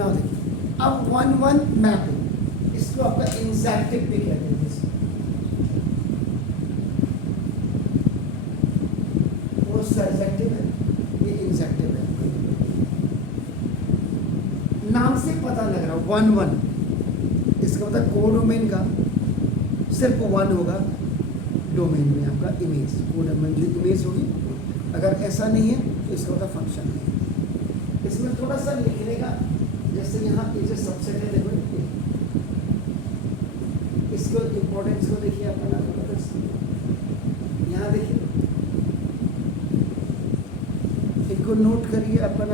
Now देखिए, अब 1-1 mapping, इसको आपका इंजैक्टिव भी कहते हैं। वो सर्जेक्टिव है, ये इंजैक्टिव है। नाम से पता लग रहा है 1-1, इसका मतलब कोडोमेन का सिर्फ 1 होगा डोमेन में आपका इमेज, कोडोमेन जो इमेज होगी। अगर ऐसा नहीं है तो इसका मतलब फंक्शन नहीं है। इसमें थोड़ा सा लिखने का, जैसे यहाँ ये जो सबसेट है देखो, इसको इम्पोर्टेंस को देखिए, अपना यहाँ देखिए, इनको नोट करिए अपना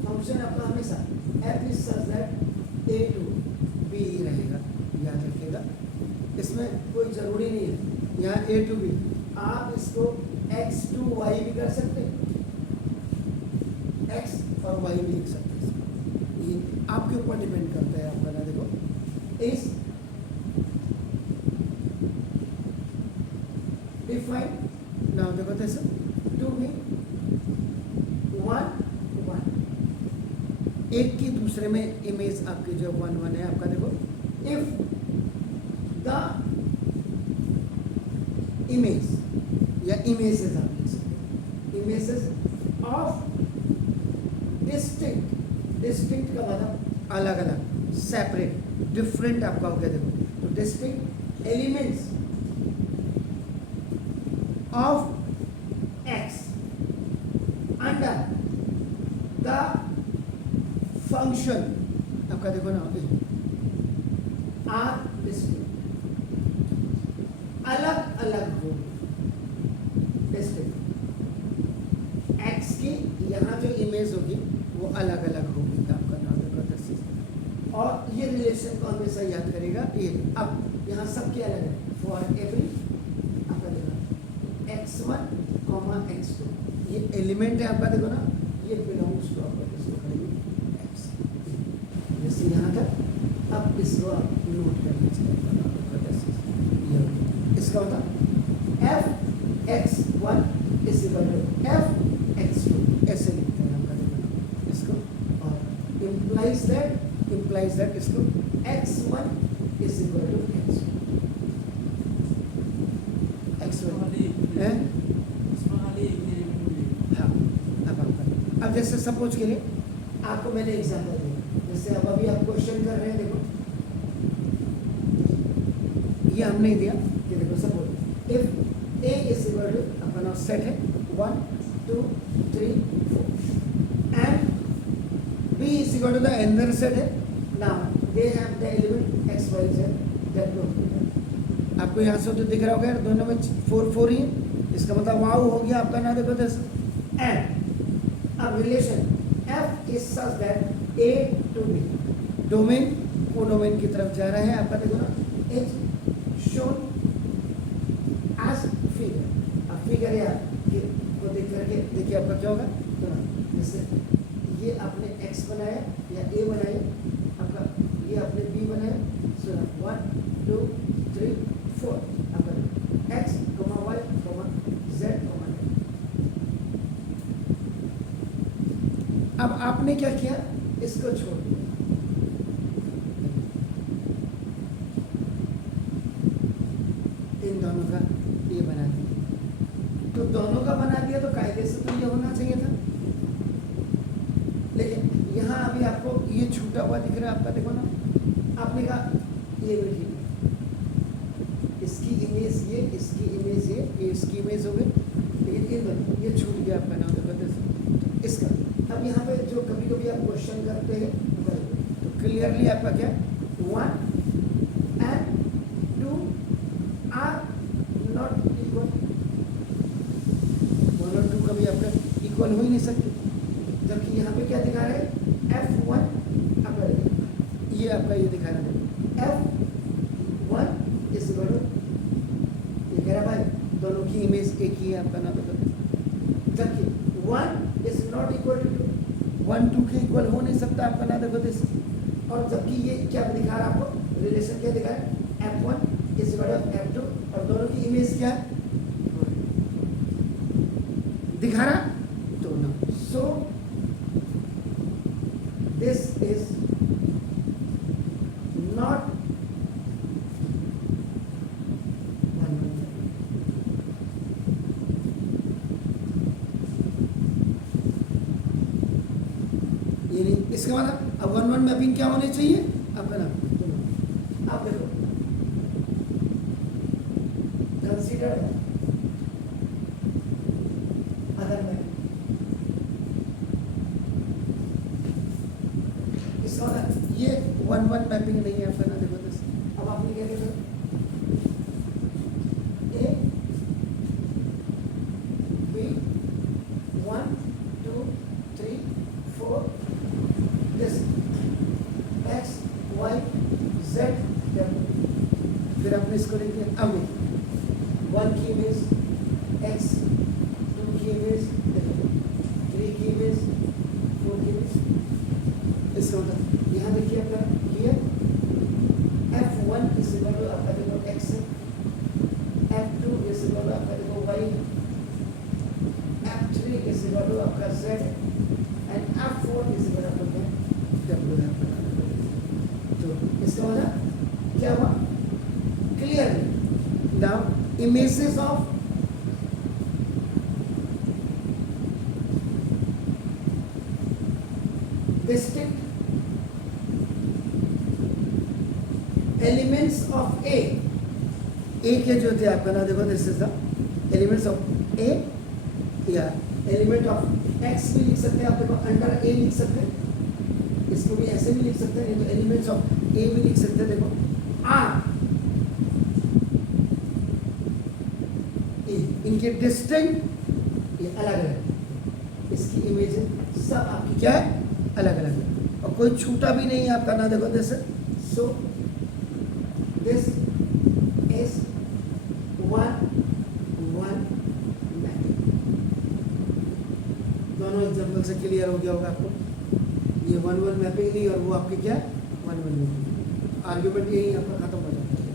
फंक्शन आपका हमेशा f is such that a to b रहेगा, याद रखिएगा। इसमें कोई जरूरी नहीं है यहाँ a to b, आप इसको x to y भी कर सकते हैं, x और y भी लिख सकते हैं। ये आपके ऊपर डिपेंड करता है। आपका ना देखो, इस डिफाइन नाउ देखो दिस टू बी 1-1, एक की दूसरे में इमेज आपकी जो 1-1 है आपका देखो, इफ द इमेज या इमेजेस, आप लिख सकते, इमेजेस ऑफ डिस्टिंक्ट का मतलब अलग अलग, सेपरेट, डिफरेंट आपका हो गया देखो, तो distinct elements of x under the function आपका देखो ना, आर डिस्टिंक्ट, अलग अलग हो, डिस्टिंक्ट, x की यहाँ जो इमेज होगी वो अलग अलग होगी आपका नाम देखो दिस। और ये रिलेशन को हमेशा याद करेगा। ये अब यहाँ सब क्या अलग है, फॉर एवरी आपका देखो x1, x2, ये एलिमेंट है आपका देखो ना, ये बिलोंग्स टू आपका x, जैसे यहाँ तक। अब इसको आप नोट कर लीजिए, इसका होता f(x1) is equal to f(x2), ऐसे लिखते हैं आपका देखो इसको, और implies that इसको x1 is equal to x1 है। हाँ, अब जैसे सपोज के लिए आपको मैंने एग्जांपल दिया, जैसे अब अभी आप क्वेश्चन कर रहे हैं, देखो ये हमने ही दिया कि देखो suppose if a is equal to अपना सेट है 1 2 3 4 and b is equal to the another set है, now they have the element x y z that no. आपको यहाँ से तो दिख रहा होगा दोनों में 4 ही है, इसका मतलब वाव हो गया आपका ना देखो दिस। एंड अब relation f is such that a to b, domain codomain की तरफ जा रहे हैं आपका देखो ना, इज शोन एज फिगर। अब फिगर या को देख करके देखिए आपका क्या होगा, तो जैसे ये आपने x बनाया या a बनाया, आपका ये आपने b बनाया, सो 1 2 3 4 आपका x, y, z, अब आपने क्या किया, इसको छोड़ दिया, इन दोनों का ये बना दिया, तो दोनों का बना दिया तो कायदे से तो ये होना चाहिए था, लेकिन यहाँ अभी आपको ये छूटा हुआ दिख रहा है आपका देखो ना, आपने कहा ये भी ठीक है, इसकी इमेज ये, इसकी इमेज ये इसकी इमेज हो गई, लेकिन ये छूट गया आपका नाम देखो इसका। अब यहाँ पे जो कभी कभी आप क्वेश्चन करते हैं तो क्लियरली आपका क्या 1 and 2 आर नॉट इक्वल, 1 और 2 कभी आपका इक्वल हो ही नहीं सकते, जबकि यहाँ पे क्या दिखा रहे हैं f1 आपका ये आपका ये दिखा रहा है f1 इज इक्वल टू, ये कह रहा भाई दोनों की इमेज एक ही है आपका नाम बताते, जबकि 1 इज नॉट इक्वल टू 1 2 के इक्वल हो नहीं सकता आपका ना देखो दिस। और जबकि ये क्या दिखा रहा है आपको, रिलेशन क्या दिखा रहा है f1 is equal to f2, और दोनों की इमेज क्या है दिखा रहा तो ना. सो दिस इज नॉट इसके बाद अब 1-1 मैपिंग क्या होनी चाहिए अपना. आप देखो कंसीडर अदर मैपिंग. इसका मतलब ये 1-1 मैपिंग नहीं है अपना. देखो this. अब आपने क्या देखा A B 1 2 3 4 this x y z w. फिर आपने इसको लिख दिया. अब 1 की इमेज x, 2 की इमेज 3 की इमेज 4 की इमेज. इसका मतलब यहाँ देखिए आपका here f1 is equal to आपका देखो x है, f2 इज इक्वल टू आपका देखो y है, f3 इज इक्वल टू आपका z है and f4 is equal to w है. तो इसका मतलब क्या हुआ clearly. Now images of distinct elements of A के जो थे आपका ना देखो this is the elements of A या एलिमेंट ऑफ X भी लिख सकते हैं आप. देखो अंडर A लिख सकते हैं, इसको भी ऐसे भी लिख सकते हैं. तो एलिमेंट्स ऑफ A भी लिख सकते हैं. देखो R इनके डिस्टिंक्ट ये अलग अलग, इसकी इमेज सब आपकी क्या है अलग अलग है और कोई छूटा भी नहीं है आपका ना. देखो this. So this is 1-1 mapping. दोनों एग्जांपल से क्लियर हो गया होगा आपको. ये 1-1 मैपिंग नहीं और वो आपकी क्या है 1-1 मैपिंग. आर्ग्यूमेंट यही आपका खत्म हो जाता है.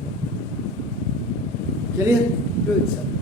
चलिए डू इट सर.